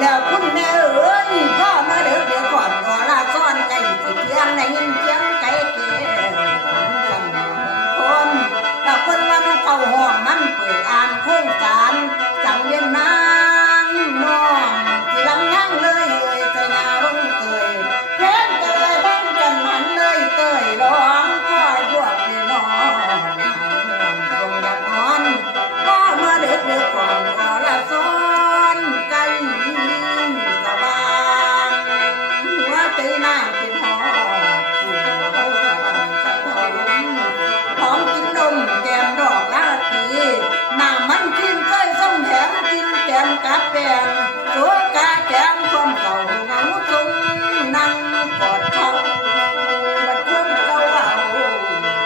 แล้วคุณแม่เอ๋ยพ่อมาเด้อเดี๋ยวก่อนรอลาซ้อนใจสิเพียงในยินเสียงไก่เกลีสั่นคนแล้วคนว่ามันเข้าห้องมันเปิดอ่านโครงการสังเวียนนางน้องที่ลำนั่งเลยเอ่ยใจนาลงเตยเพลงเตยเพลงกันหันเลยเตยร้องพ่อยบพี่น้องคงอยากนอนพ่อมาเด้อเดี๋ยวก่อนรอลาซ้อนไก่สว่างหัวใจนางเป็นหอหอมกินนมแกมดอกลาตีน้ำมันกินเคยส่งแถมกินแกมกับแปงตัวกาแกมความเก่าเงาทรงนั่งกอดเขาบัดความเก่าเอา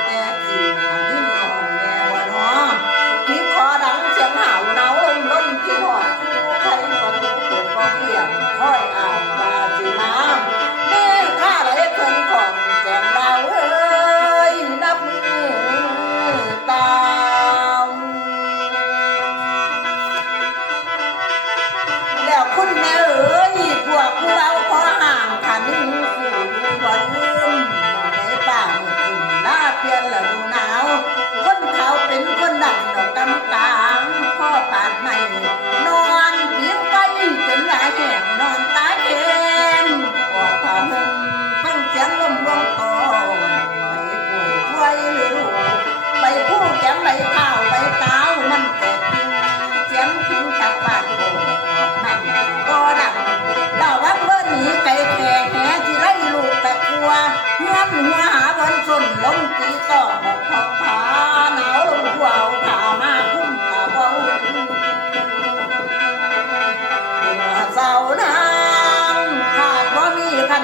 แต่ที่หาที่นอนแม่ว่าน้อที่คอดังเสียงเห่าเนาล้มที่หอดใครก็ถูกปวดก็เพียงค่อยอ่านตาสีน้ำนี่ข้าเลยเคินของแจงดาวเอ้ยนับมือตามแล้วคุณแม่เอ๋ยพวกผู้เราขอห่างขันสู่บ่ลืมในป่าเมื่อคืนลาเพียนละดูหนาวคนเขาเป็นคนดังดอกกำกลางพ่อปาดไม่นอนเพียงไปจนหลายแห่งนอนตายเองออกผ้าห่มฟังเสียงลมวงตอไปป่วยหรือลูกไปผู้แก้มใบข้าวใบเต้ามันแตกพิงเสียงพิงจากบ้านโบนั่นก็ดังดาวังเบิ้ลหนีไก่แข่แห่ที่ไล่ลูกแต่กลัวเงื่อนหัวหาบนส้นลมตีต่อพองผาหนาวลงหัวเอาขามาคุ้มตาเบาสาวน้ำขาดว่ามีขัน